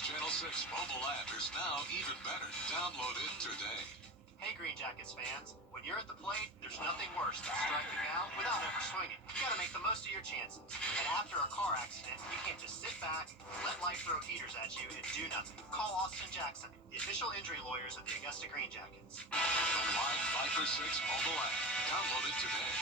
News Channel 6 mobile app is now even better. Download it today. Hey, Green Jackets fans. When you're at the plate, there's nothing worse than striking out without ever swinging. You gotta make the most of your chances. And after a car accident, you can't just sit back, let life throw heaters at you, and do nothing. Call Austin Jackson, the official injury lawyers of the Augusta Green Jackets. The Live 5 for 6 mobile app. Download it today.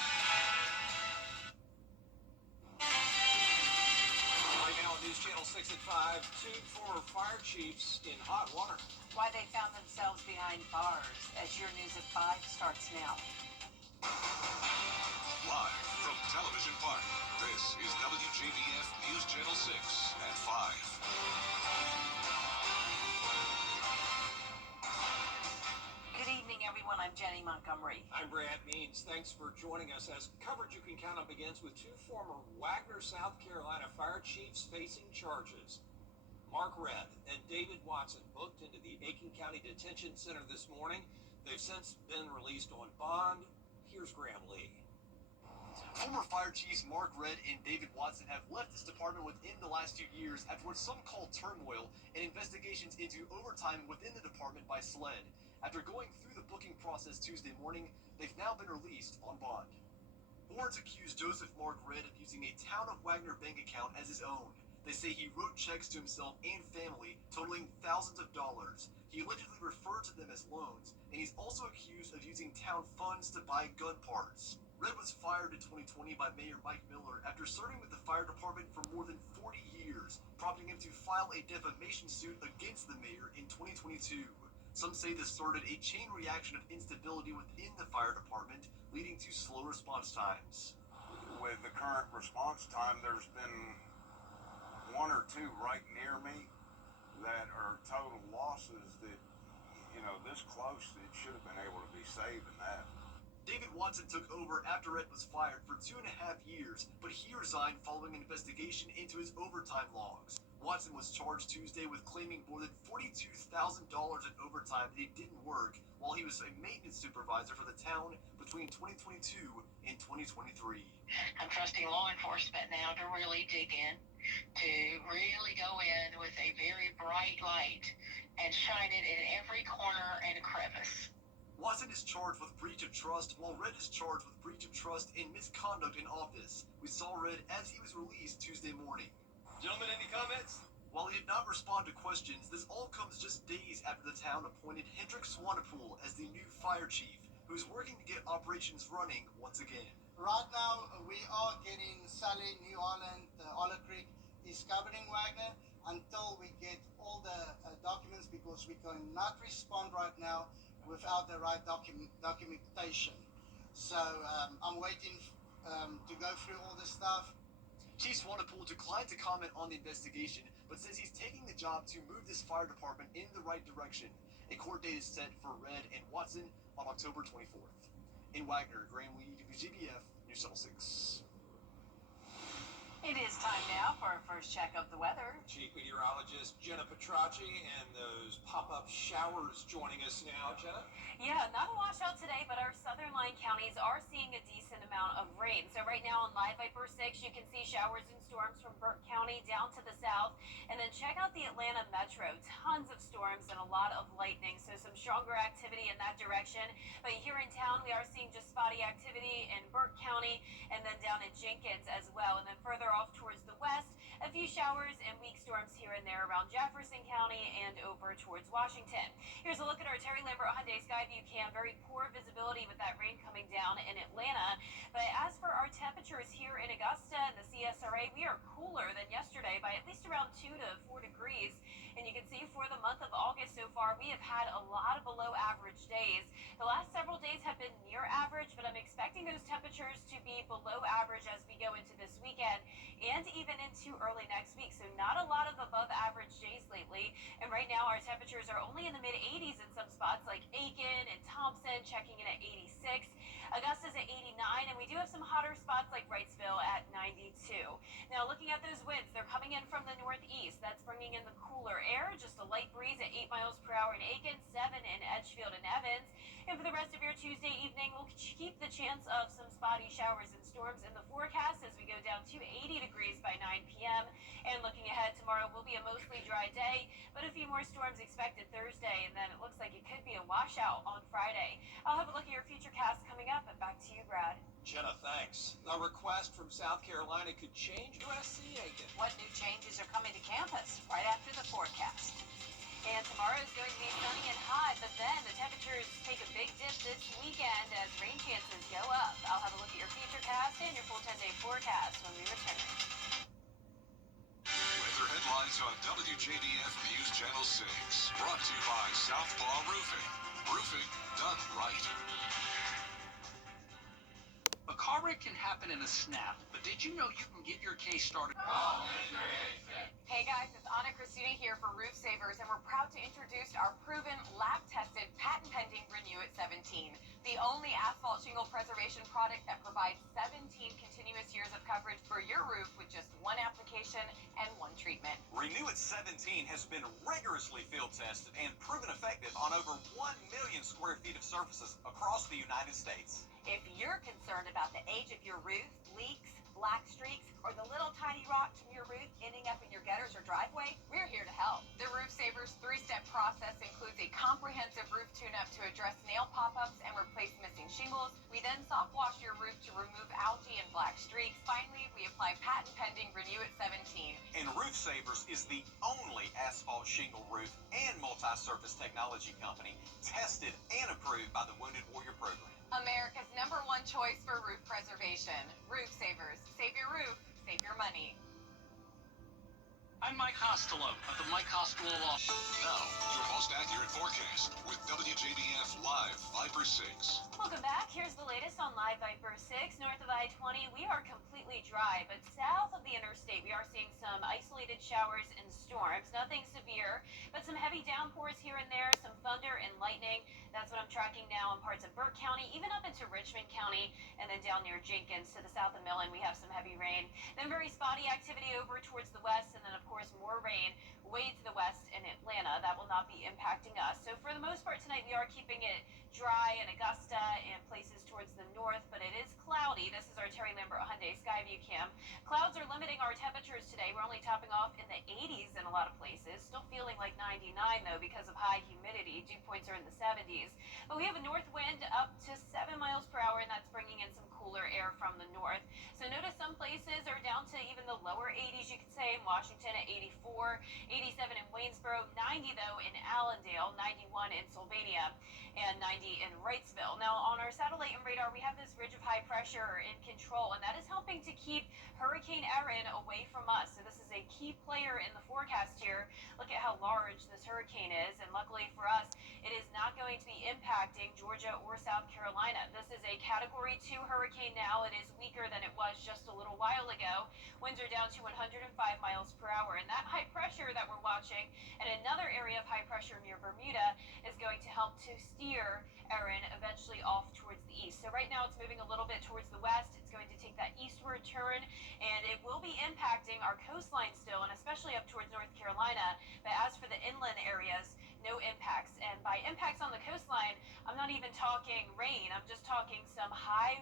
Right now on News Channel 6 at 5, two former fire chiefs in hot water. Why they found themselves behind bars as your News at 5 starts now. Live from Television Park, this is WJBF News Channel 6 at 5. Good evening, everyone. I'm Jenny Montgomery. I'm Brad Means. Thanks for joining us as coverage you can count on begins with two former Wagner, South Carolina fire chiefs facing charges. Mark Redd and David Watson booked into the Aiken County Detention Center this morning. They've since been released on bond. Here's Graham Lee. Former fire chiefs Mark Redd and David Watson have left this department within the last 2 years after what some call turmoil and investigations into overtime within the department by SLED. After going through the booking process Tuesday morning, they've now been released on bond. Warrants accuse Joseph Mark Redd of using a Town of Wagner bank account as his own. They say he wrote checks to himself and family totaling thousands of dollars. He allegedly referred to them as loans, and he's also accused of using town funds to buy gun parts. Redd was fired in 2020 by Mayor Mike Miller after serving with the fire department for more than 40 years, prompting him to file a defamation suit against the mayor in 2022. Some say this started a chain reaction of instability within the fire department, leading to slow response times. With the current response time, there's been one or two right near me that are total losses that, this close, it should have been able to be saving that. David Watson took over after Redd was fired for 2.5 years, but he resigned following an investigation into his overtime logs. Watson was charged Tuesday with claiming more than $42,000 in overtime that he didn't work while he was a maintenance supervisor for the town between 2022 and 2023. I'm trusting law enforcement now to really dig in, to really go in with a very bright light and shine it in every corner and crevice. Watson is charged with breach of trust, while Redd is charged with breach of trust and misconduct in office. We saw Redd as he was released Tuesday morning. Gentlemen, any comments? While he did not respond to questions, this all comes just days after the town appointed Hendrik Swanepoel as the new fire chief, who is working to get operations running once again. Right now, we are getting Sally, New Orleans, Oller Creek is covering Wagner until we get all the documents, because we cannot respond right now without the right documentation. So I'm waiting to go through all this stuff. Chief Swanepoel declined to comment on the investigation, but says he's taking the job to move this fire department in the right direction. A court date is set for Redd and Watson on October 24th. In Wagner, Graham Lee, WJBF, News Channel 6. It is time now for our first check of the weather. Chief Meteorologist Jenna Petracci and those pop-up showers joining us now. Jenna? Yeah, not a washout today, but our southern line counties are seeing a decent amount of rain. So right now on Live Viper 6, you can see showers and storms from Burke County down to the south. And then check out the Atlanta metro. Tons of storms and a lot of lightning. So some stronger activity in that direction. But here in town, we are seeing just spotty activity in Burke County and then down in Jenkins as well. And then further off towards the west, a few showers and weak storms here and there around Jefferson County and over towards Washington. Here's a look at our Terry Lambert Hyundai Skyview cam. Very poor visibility with that rain coming down in Atlanta. But as for our temperatures here in Augusta and the CSRA, we are cooler than yesterday by at least around 2 to 4 degrees. And you can see for the month of August so far, we have had a lot of below average days. The last several days have been near average, but I'm expecting those temperatures to be below average as we go into this weekend and even into early next week. So not a lot of above average days lately. And right now our temperatures are only in the mid 80s in some spots like Aiken and Thompson, checking in at 86. Augusta's at 89, and we do have some hotter spots like Wrightsville at 92. Now looking at those winds, they're coming in from the northeast. That's bringing in the cooler air, just a light breeze at 8 miles per hour in Aiken, 7 in Edgefield and Evans. And for the rest of your Tuesday evening, we'll keep the chance of some spotty showers and storms in the forecast as we go down to 80 degrees by 9 p.m. And looking ahead, tomorrow will be a mostly dry day, but but a few more storms expected Thursday, and then it looks like it could be a washout on Friday. I'll have a look at your futurecast coming up, and back to you, Brad. Jenna, thanks. A request from South Carolina could change USC, Aiken. What new changes are coming to campus right after the forecast? And tomorrow is going to be sunny and hot, but then the temperatures take a big dip this weekend as rain chances go up. I'll have a look at your futurecast and your full 10-day forecast when we return. Weather headlines on WJBF News Channel 6. Brought to you by Southpaw Roofing. Roofing done right. A car wreck can happen in a snap, but did you know you can get your case started? Hey guys, it's Anna Christina here for Roof Savers, and we're proud to introduce our proven, lab-tested, patent-pending Renew It 17, the only asphalt shingle preservation product that provides 17 continuous years of coverage for your roof with just one application and one treatment. Renew It 17 has been rigorously field tested and proven effective on over 1 million square feet of surfaces across the United States. If you're concerned about the age of your roof, leaks, black streaks, or the little tiny rocks from your roof ending up in your gutters or driveway, we're here to help. The Roof Savers 3-step process includes a comprehensive roof tune-up to address nail pop-ups and replace missing shingles. We then soft wash your roof to remove algae and black streaks. Finally, we apply patent-pending Renew It 17. And Roof Savers is the only asphalt shingle roof and multi-surface technology company tested and approved by the Wounded Warrior Program. America's #1 choice for roof preservation. Roof Savers. Save your roof, save your money. I'm Mike Costello of the Mike Costello Law. Now, your most accurate forecast with WJBF Live Viper 6. Welcome back. Here's the latest on Live Viper 6. North of I-20, we are completely dry, but south of the interstate, we are seeing some isolated showers and storms. Nothing severe, but some heavy downpours here and there, some thunder and lightning. That's what I'm tracking now in parts of Burke County, even up into Richmond County, and then down near Jenkins to the south of Millen, we have some heavy rain. Then very spotty activity over towards the west, and then of course more rain way to the west in Atlanta. That will not be impacting us. So for the most part tonight, we are keeping it dry in Augusta and places towards the north, but it is cloudy. This is our Terry Lambert Hyundai Skyview cam. Clouds are limiting our temperatures today. We're only topping off in the 80s in a lot of places. Still feeling like 99 though because of high humidity. Dew points are in the 70s. But we have a north wind up to 7 miles per hour, and that's bringing in some cooler air from the north. So notice some places are down to even the lower 80s, you could say, in Washington at 84, 87 in Waynesboro, 90 though in Allendale, 91 in Sylvania, and 90 in Wrightsville. Now on our satellite and radar, we have this ridge of high pressure in control, and that is helping to keep Hurricane Erin away from us. So this is a key player in the forecast here. Look at how large this hurricane is, and luckily for us, it is not going to be impacting Georgia or South Carolina. This is a Category 2 hurricane now. It is weaker than it was just a little while ago. Winds are down to 105 miles per hour, and that high pressure that we're watching and another area of high pressure near Bermuda is going to help to steer Erin eventually off towards the east. So right now it's moving a little bit towards the west. It's going to take that eastward turn, and it will be impacting our coastline still, and especially up towards North Carolina. But as for the inland areas, no impacts. And by impacts on the coastline, I'm not even talking rain. I'm just talking some high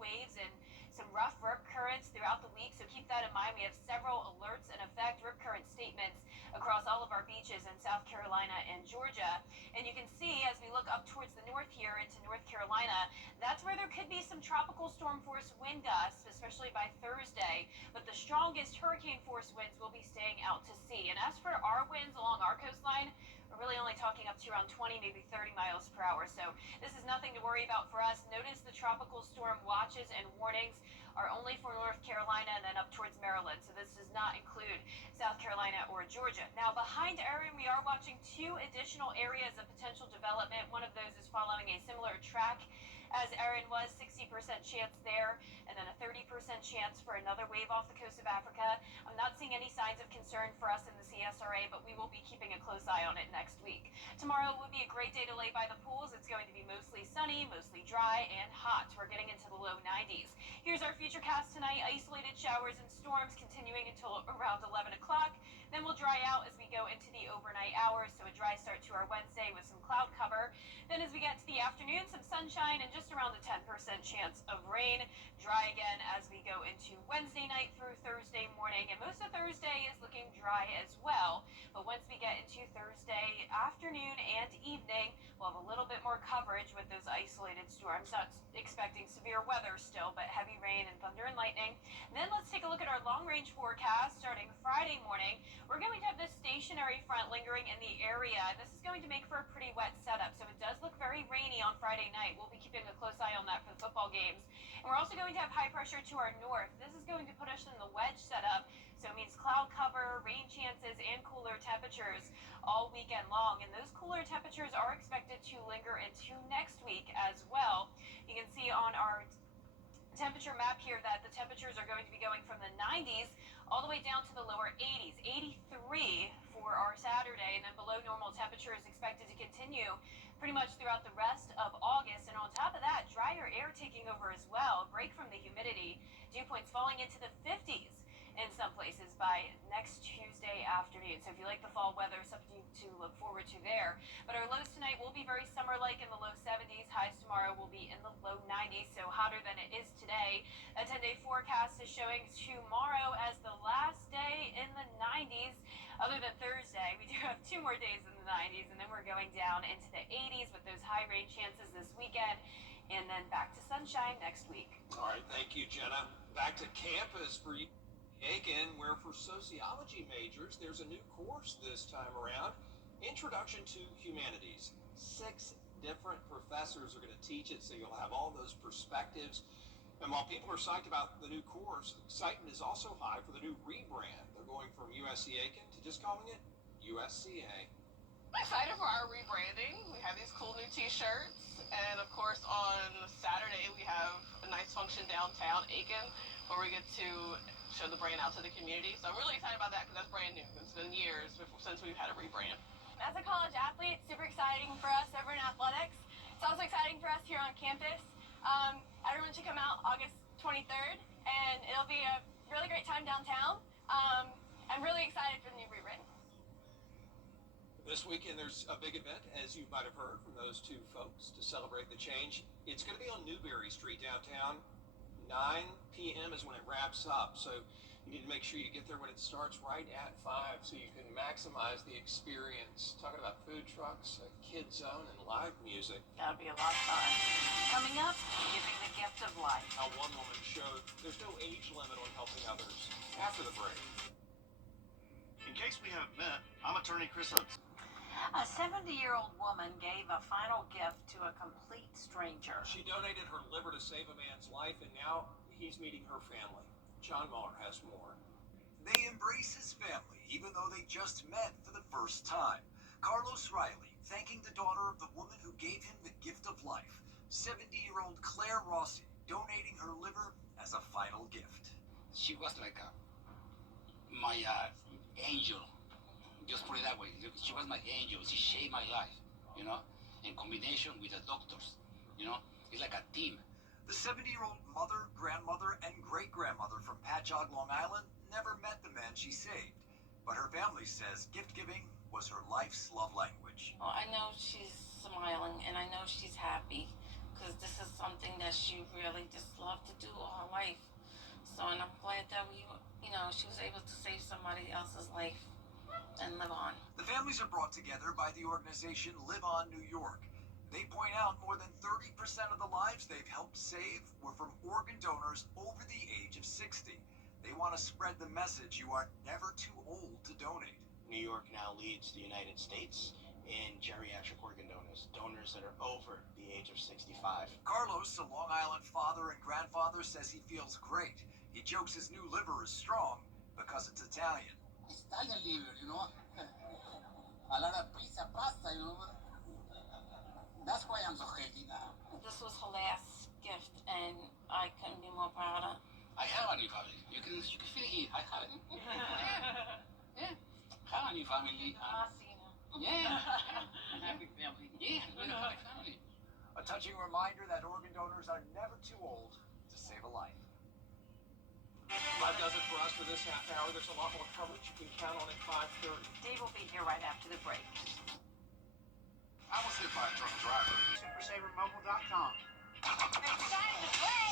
waves and some rough rip currents throughout the week. So keep that in mind. We have several alerts in effect, rip current statements across all of our beaches in South Carolina and Georgia. And you can see as we look up towards the north here into North Carolina, that's where there could be some tropical storm force wind gusts, especially by Thursday. But the strongest hurricane force winds will be staying out to sea. And as for our winds along our coastline, we're really only talking up to around 20, maybe 30 miles per hour. So this is nothing to worry about for us. Notice the tropical storm watches and warnings are only for North Carolina and then up towards Maryland. So this does not include South Carolina or Georgia. Now behind Erin, we are watching 2 additional areas of potential development. One of those is following a similar track as Erin was, 60% chance there, and then a 30% chance for another wave off the coast of Africa. I'm not seeing any signs of concern for us in the CSRA, but we will be keeping a close eye on it next week. Tomorrow will be a great day to lay by the pools. It's going to be mostly sunny, mostly dry, and hot. We're getting into the low 90s. Here's our futurecast tonight. Isolated showers and storms continuing until around 11 o'clock. Then we'll dry out as we go into the overnight hours, so a dry start to our Wednesday with some cloud cover. Then as we get to the afternoon, some sunshine and just around a 10% chance of rain. Dry again as we go into Wednesday night through Thursday morning, and most of Thursday is looking dry as well. But once we get into Thursday afternoon and evening, we'll have a little bit more coverage with those isolated storms. Not expecting severe weather still, but heavy rain and thunder and lightning. And then let's take a look at our long-range forecast starting Friday morning. We're going to have this stationary front lingering in the area. This is going to make for a pretty wet setup, so it does look very rainy on Friday night. We'll be keeping a close eye on that for the football games. And we're also going to have high pressure to our north. This is going to put us in the wedge setup, so it means cloud cover, rain chances, and cooler temperatures all weekend long. And those cooler temperatures are expected to linger into next week as well. You can see on our temperature map here that the temperatures are going to be going from the 90s all the way down to the lower 80s. 83 for our Saturday, and then below normal temperatures expected to continue pretty much throughout the rest of August. And on top of that, drier air taking over as well. Break from the humidity. Dew points falling into the 50s in some places by next Tuesday afternoon. So if you like the fall weather, something to look forward to there. But our lows tonight will be very summer-like in the low 70s. Highs tomorrow will be in the low 90s, so hotter than it is today. A 10-day forecast is showing tomorrow as the last day in the 90s. Other than Thursday, we do have 2 more days in the 90s, and then we're going down into the 80s with those high rain chances this weekend, and then back to sunshine next week. All right, thank you, Jenna. Back to campus for you. Aiken, where for sociology majors, there's a new course this time around, Introduction to Humanities. 6 different professors are going to teach it, so you'll have all those perspectives. And while people are psyched about the new course, excitement is also high for the new rebrand. They're going from USC Aiken to just calling it USCA. I'm excited for our rebranding. We have these cool new t-shirts, and of course on Saturday we have a nice function downtown Aiken where we get to show the brand out to the community. So I'm really excited about that because that's brand new. It's been years since we've had a rebrand. As a college athlete, super exciting for us over in athletics. It's also exciting for us here on campus. Everyone should come out August 23rd, and it'll be a really great time downtown. I'm really excited for the new rebrand. This weekend there's a big event, as you might have heard from those 2 folks, to celebrate the change. It's going to be on Newberry Street downtown. 9 p.m. is when it wraps up, so you need to make sure you get there when it starts right at 5 so you can maximize the experience. Talking about food trucks, a kid zone, and live music. That'll be a lot of fun. Coming up, giving the gift of life. How one woman showed there's no age limit on helping others. After the break. In case we haven't met, I'm attorney Chris Hudson. A 70-year-old woman gave a final gift to a complete stranger. She donated her liver to save a man's life, and now he's meeting her family. John Muller has more. They embrace his family, even though they just met for the first time. Carlos Riley thanking the daughter of the woman who gave him the gift of life. 70-year-old Claire Rossi donating her liver as a final gift. She was like my angel. Just put it that way. She was my angel. She saved my life, in combination with the doctors. It's like a team. The 70-year-old mother, grandmother, and great-grandmother from Patchogue, Long Island never met the man she saved. But her family says gift-giving was her life's love language. Oh, I know she's smiling, and I know she's happy, because this is something that she really just loved to do all her life. So, and I'm glad that she was able to save somebody else's life and live on. The families are brought together by the organization Live On New York. They point out more than 30% of the lives they've helped save were from organ donors over the age of 60. They want to spread the message you are never too old to donate. New York now leads the United States in geriatric organ donors that are over the age of 65. Carlos, a Long Island father and grandfather, says he feels great. He jokes his new liver is strong because it's Italian. Italian liver, a lot of pizza, pasta, That's why I'm so healthy now. This was her last gift, and I couldn't be more prouder. I have a new family. You can feel it. I have it. Yeah. Have a new family. Yeah. Happy family. Yeah, we're a happy family. A touching reminder that organ donors are never too old to save a life. That does it for us for this half hour. There's a lot more coverage you can count on at 5:30. Dave will be here right after the break. I was hit by a drunk driver. SuperSaverMobile.com. It's time to play!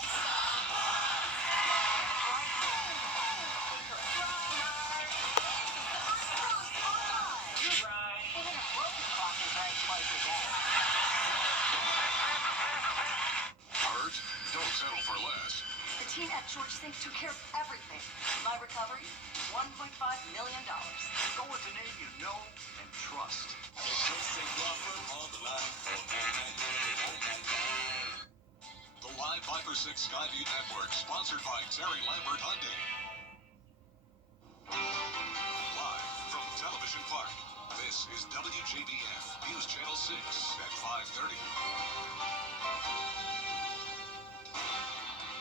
Sinks took care of everything. My recovery, $1.5 million. Go with the name you know and trust. The Live Viper 6 Skyview Network, sponsored by Terry Lambert Hyundai. Live from Television Park, this is WJBF News Channel 6 at 5:30.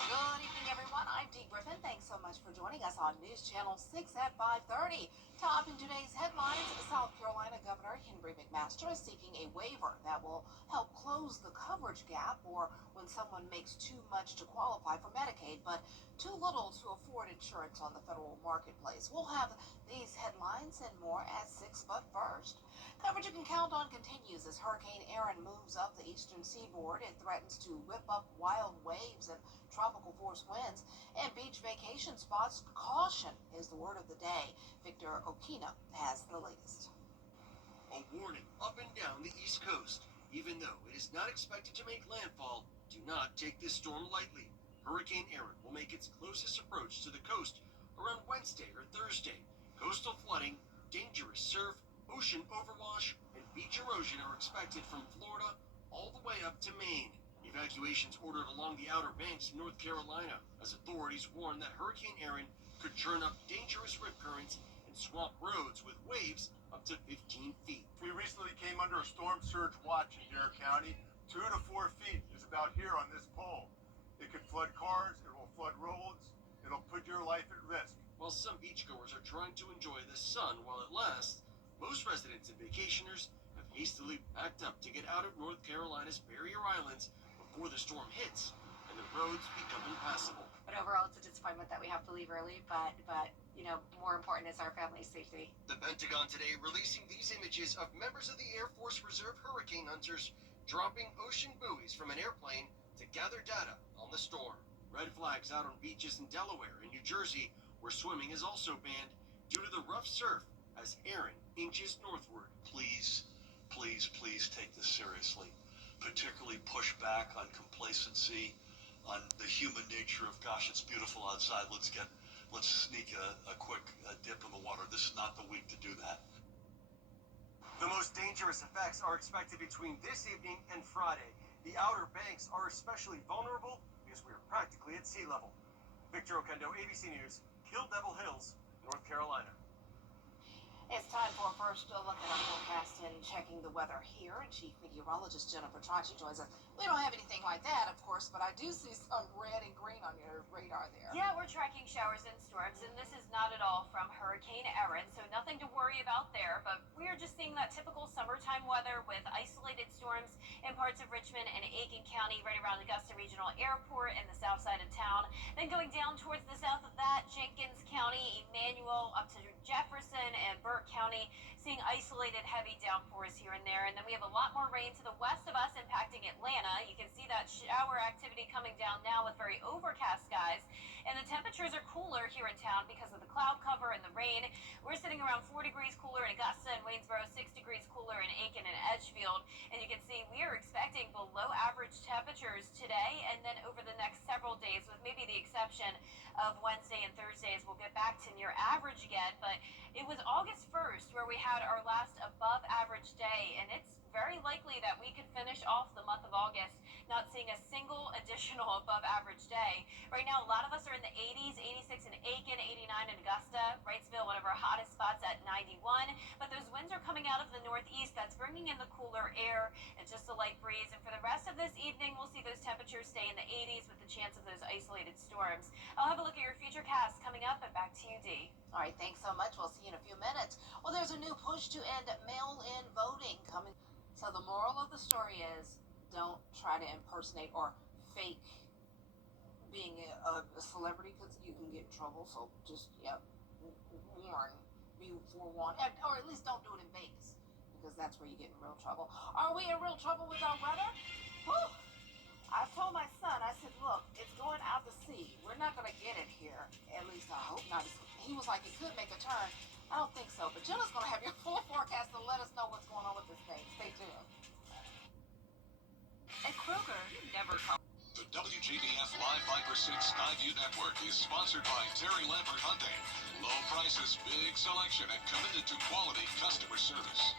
Good evening, everyone. I'm Dee Griffin. Thanks so much for joining us on News Channel 6 at 5:30. Top in today's headlines, South Carolina Governor Henry McMaster is seeking a waiver that will help close the coverage gap or when someone makes too much to qualify for Medicaid, but too little to afford insurance on the federal marketplace. We'll have these headlines and more at 6, but first, coverage you can count on continues as Hurricane Erin moves up the eastern seaboard. It threatens to whip up wild waves and tropical force winds, and beach vacation spots. Caution is the word of the day. Victor Okina has the latest. A warning up and down the East Coast. Even though it is not expected to make landfall, do not take this storm lightly. Hurricane Erin will make its closest approach to the coast around Wednesday or Thursday. Coastal flooding, dangerous surf, ocean overwash, and beach erosion are expected from Florida all the way up to Maine. Evacuations ordered along the Outer Banks in North Carolina as authorities warn that Hurricane Erin could churn up dangerous rip currents and swamp roads with waves up to 15 feet. We recently came under a storm surge watch in Dare County. 2 to 4 feet is about here on this pole. It could flood cars, it will flood roads, it'll put your life at risk. While some beachgoers are trying to enjoy the sun while it lasts, most residents and vacationers have hastily packed up to get out of North Carolina's barrier islands before the storm hits and the roads become impassable. But overall, it's a disappointment that we have to leave early, but more important is our family's safety. The Pentagon today releasing these images of members of the Air Force Reserve hurricane hunters dropping ocean buoys from an airplane to gather data on the storm. Red flags out on beaches in Delaware and New Jersey, where swimming is also banned due to the rough surf as Erin inches northward. Please, please, please take this seriously. Particularly push back on complacency, on the human nature of, gosh, it's beautiful outside, let's sneak a quick dip in the water. This is not the week to do that. The most dangerous effects are expected between this evening and Friday. The Outer Banks are especially vulnerable because we are practically at sea level. Victor Okendo, ABC News, Kill Devil Hills, North Carolina. It's time for a first look at our forecast and checking the weather here. And Chief Meteorologist Jennifer Tracci joins us. We don't have anything like that, of course, but I do see some red and green on your radar there. Yeah, we're tracking showers and storms, and this is not at all from Hurricane Erin, so nothing to worry about there. But we are just seeing that typical summertime weather with isolated storms in parts of Richmond and Aiken County, right around Augusta Regional Airport and the south side of town. Then going down towards the south of that, Jenkins County, Emmanuel, up to Jefferson and Burke County, seeing isolated heavy downpours here and there. And then we have a lot more rain to the west of us impacting Atlanta. You can see that shower activity coming down now with very overcast skies. And the temperatures are cooler here in town because of the cloud cover and the rain. We're sitting around 4 degrees cooler in Augusta and Waynesboro, 6 degrees cooler in Aiken and Edgefield. And you can see we are expecting below average temperatures today and then over the next several days, with maybe the exception of Wednesday and Thursday, as we'll get back to near average again. But it was August 1st where we had our last above average day, and it's very likely that we could finish off the month of August not seeing a single additional above average day. Right now, a lot of us are in the 80s, 86 in Aiken, 89 in Augusta, Wrightsville, one of our hottest spots at 91. But those winds are coming out of the northeast. That's bringing in the cooler air and just a light breeze. And for the rest of this evening, we'll see those temperatures stay in the 80s with the chance of those isolated storms. I'll have a look at your future cast coming up, and back to you, Dee. All right, thanks so much. We'll see you in a few minutes. Well, there's a new push to end mail-in voting coming. So the moral of the story is, don't try to impersonate or fake being a celebrity, because you can get in trouble. So just, be forewarned. Or at least don't do it in Vegas, because that's where you get in real trouble. Are we in real trouble with our weather? Whew. I told my son, I said, look, it's going out to sea. We're not going to get it here. At least I hope not. He was like, it could make a turn. I don't think so. But Jenna's going to have your full forecast to let us know what's going on with this thing. Stay tuned. At Kroger, you never come. The WJBF Live Viper Fiber 6 Skyview Network is sponsored by Terry Lambert Hyundai. Low prices, big selection, and committed to quality customer service.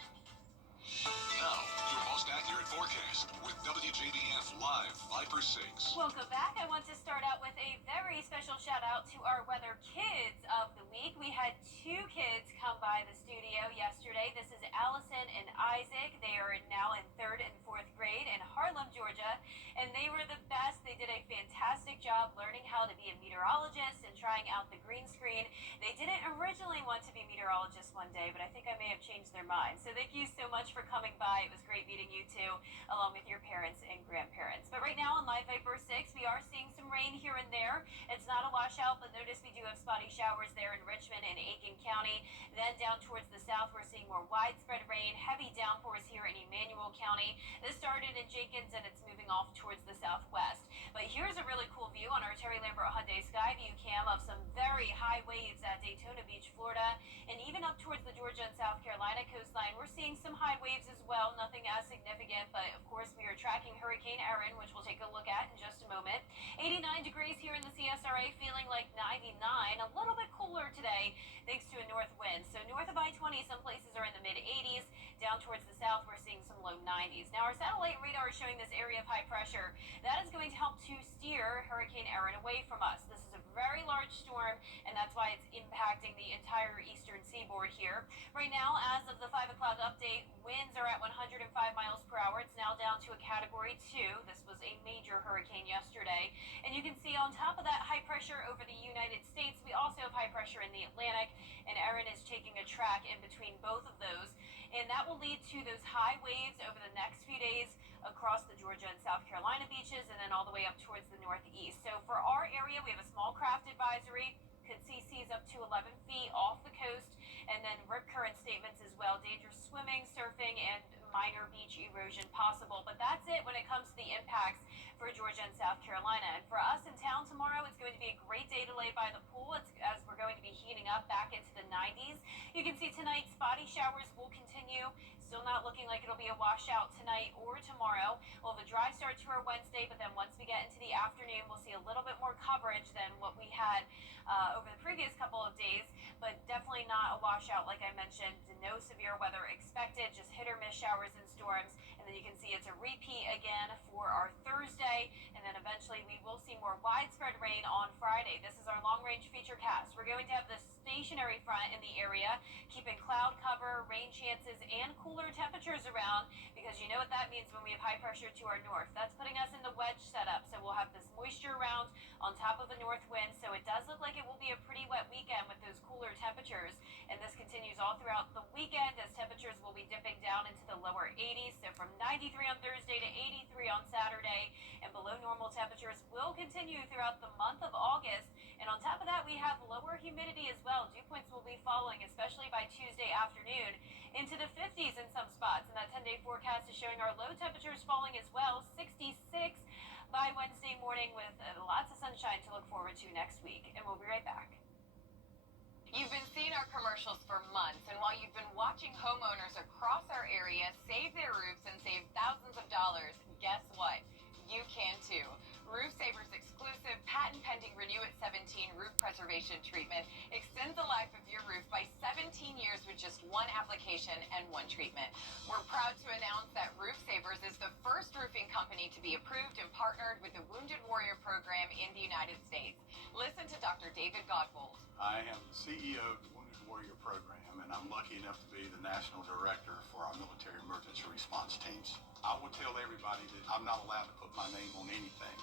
Now, your most accurate forecast with WJBF Live Viper 6. Welcome back. I want to start out with a very special shout out to our weather kids of the week. We had two kids come by the studio yesterday. This is Allison and Isaac. They are now in 3rd and 4th grade in Harlem, Georgia, and they were the best. They did a fantastic job learning how to be a meteorologist and trying out the green screen. They didn't originally want to be meteorologists one day, but I think I may have changed their mind. So thank you so much for coming by. It was great meeting you two, along with your parents and grandparents. But right now on Live Viper 6, we are seeing some rain here and there. It's not a washout, but notice we do have spotty showers there in Richmond and Aiken County. Then down towards the south, we're seeing more widespread rain, heavy downpours here in Emmanuel County. This started in Jenkins, and it's moving off towards the southwest. But here's a really cool view on our Terry Lambert Hyundai Skyview cam of some very high waves at Daytona Beach, Florida, and even up towards the Georgia and South Carolina coastline. We're seeing some high waves as well, nothing as significant, but of course we are tracking Hurricane Erin, which we'll take a look at in just a moment. 89 degrees here in the CSRA, feeling like 99, a little bit cooler today thanks to a north wind. So north of I-20, some places are in the mid-80s. Down towards the south, we're seeing some low 90s. Now our satellite radar is showing this area of high pressure. That is going to help to steer Hurricane Erin away from us. This is a very large storm, and that's why it's impacting the entire eastern seaboard here. Right now, as of the 5 o'clock update, winds are at 105 miles per hour. It's now down to a Category 2. This was a major hurricane yesterday. And you can see on top of that high pressure over the United States, we also have high pressure in the Atlantic, and Erin is taking a track in between both of those. And that will lead to those high waves over the next few days across the Georgia and South Carolina beaches, and then all the way up towards the northeast. So for our area, we have a small craft advisory. Could see seas up to 11 feet off the coast, and then rip current statements as well. Dangerous swimming, surfing, and minor beach erosion possible. But that's it when it comes to the impacts for Georgia and South Carolina. And for us in town tomorrow, it's going to be a great day to lay by the pool as we're going to be heating up back into the 90s. You can see tonight spotty showers will continue. Still not looking like it'll be a washout tonight or tomorrow. We'll have a dry start to our Wednesday, but then once we get into the afternoon, we'll see a little bit more coverage than what we had over the previous couple of days, but definitely not a washout like I mentioned. No severe weather expected, just hit or miss showers and storms. And then you can see it's a repeat again for our Thursday, and then eventually we will see more widespread rain on Friday. This is our long-range feature cast. We're going to have this stationary front in the area, keeping cloud cover, rain chances, and cooler temperatures around, because you know what that means when we have high pressure to our north. That's putting us in the wedge setup, so we'll have this moisture around on top of a north wind, so it does look like it will be a pretty wet weekend with those cooler temperatures, and this continues all throughout the weekend as temperatures will be dipping down into the lower 80s, so from 93 on Thursday to 83 on Saturday, and below normal temperatures will continue throughout the month of August. And on top of that, we have lower humidity as well. Dew points will be falling, especially by Tuesday afternoon, into the 50s in some spots. And that 10-day forecast is showing our low temperatures falling as well, 66 by Wednesday morning, with lots of sunshine to look forward to next week. And we'll be right back. You've been seeing our commercials for months, and while you've been watching homeowners across our area save their roofs and save thousands of dollars, guess what? You can too. Roof Saver's exclusive patent-pending Renew at 17 roof preservation treatment extends the life of your roof by 17 years with just one application and one treatment. We're proud to announce that Roof Savers is the first roofing company to be approved and partnered with the Wounded Warrior Program in the United States. Listen to Dr. David Godbold. I am the CEO of the Wounded Warrior Program, and I'm lucky enough to be the National Director for our military emergency response teams. I will tell everybody that I'm not allowed to put my name on anything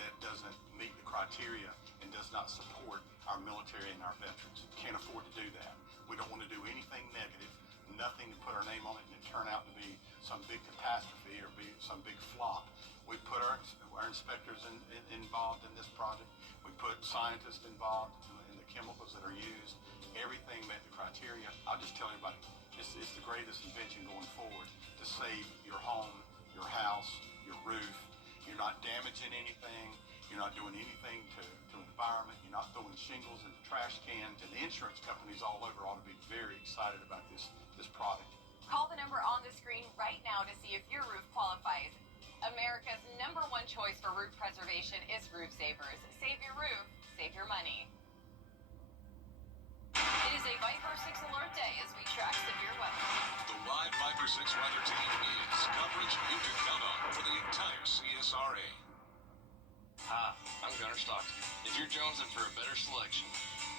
that doesn't meet the criteria and does not support our military and our veterans. Can't afford to do that. We don't want to do anything negative, nothing to put our name on it and it turn out to be some big catastrophe or be some big flop. We put our inspectors involved in this project. We put scientists involved in the chemicals that are used. Everything met the criteria. I'll just tell everybody, it's the greatest invention going forward to save your home, your house, your roof. You're not damaging anything. You're not doing anything to the environment. You're not throwing shingles into trash cans. And the insurance companies all over ought to be very excited about this product. Call the number on the screen right now to see if your roof qualifies. A America's #1 choice for roof preservation is Roof Savers. Save your roof, save your money. It is a Viper 6 alert day as we track severe weather. The live Viper 6 weather team is coverage you can count on for the entire CSRA. Hi, I'm Gunnar Stockton. If you're jonesing for a better selection,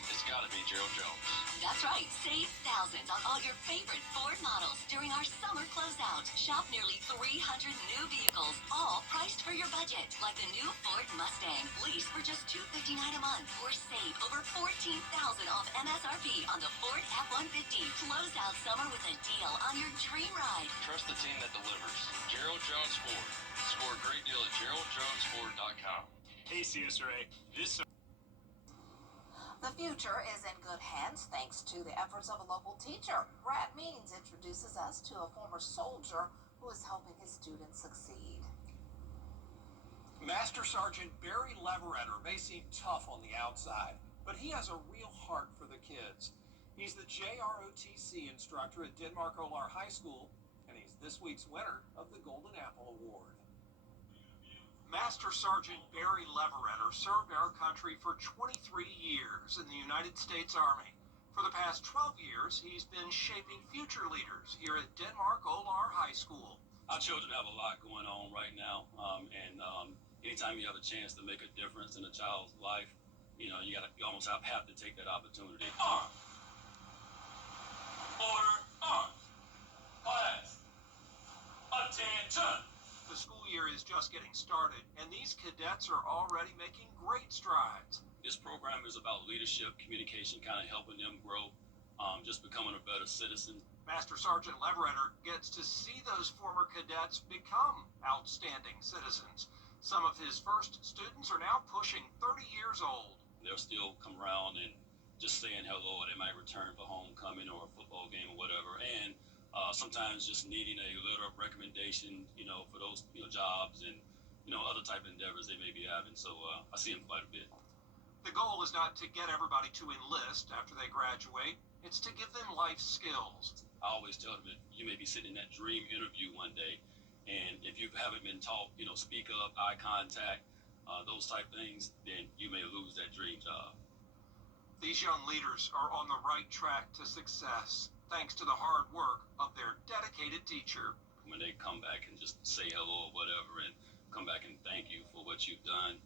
it's gotta be Gerald Jones. That's right. Save thousands on all your favorite Ford models during our summer closeout. Shop nearly 300 new vehicles, all priced for your budget, like the new Ford Mustang. Lease for just $259 a month, or save over $14,000 off MSRP on the Ford F-150. Close out summer with a deal on your dream ride. Trust the team that delivers. Gerald Jones Ford. Score a great deal at GeraldJonesFord.com. Hey CSRA, this The future is in good hands thanks to the efforts of a local teacher. Brad Means introduces us to a former soldier who is helping his students succeed. Master Sergeant Barry Leveretter may seem tough on the outside, but he has a real heart for the kids. He's the JROTC instructor at Denmark-Olar High School, and he's this week's winner of the Golden Apple Award. Master Sergeant Barry Leveretter served our country for 23 years in the United States Army. For the past 12 years, he's been shaping future leaders here at Denmark-Olar High School. Our children have a lot going on right now, and anytime you have a chance to make a difference in a child's life, you almost have to take that opportunity. order arms. Class. Attention. The school year is just getting started, and these cadets are already making great strides. This program is about leadership, communication, kind of helping them grow, just becoming a better citizen. Master Sergeant Leveretter gets to see those former cadets become outstanding citizens. Some of his first students are now pushing 30 years old. They'll still come around and just saying hello, or they might return for homecoming or a football game or whatever, and sometimes just needing a letter of recommendation, for those, jobs and, other type of endeavors they may be having. So I see them quite a bit. The goal is not to get everybody to enlist after they graduate. It's to give them life skills. I always tell them that you may be sitting in that dream interview one day, and if you haven't been taught, speak up, eye contact, those type things, then you may lose that dream job. These young leaders are on the right track to success, thanks to the hard work of their dedicated teacher. When they come back and just say hello or whatever and come back and thank you for what you've done,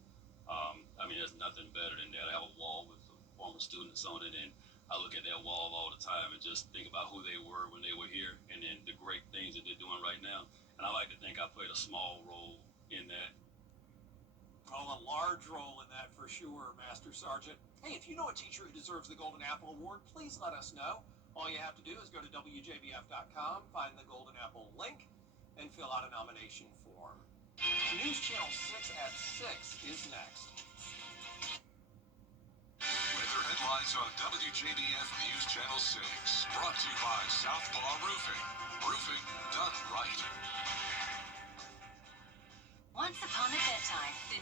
there's nothing better than that. I have a wall with former students on it, and I look at that wall all the time and just think about who they were when they were here and then the great things that they're doing right now. And I like to think I played a small role in that. Oh, a large role in that for sure, Master Sergeant. Hey, if you know a teacher who deserves the Golden Apple Award, please let us know. All you have to do is go to WJBF.com, find the Golden Apple link, and fill out a nomination form. News Channel 6 at 6 is next. Weather headlines on WJBF News Channel 6. Brought to you by Southpaw Roofing. Roofing done right. Once upon a bedtime, the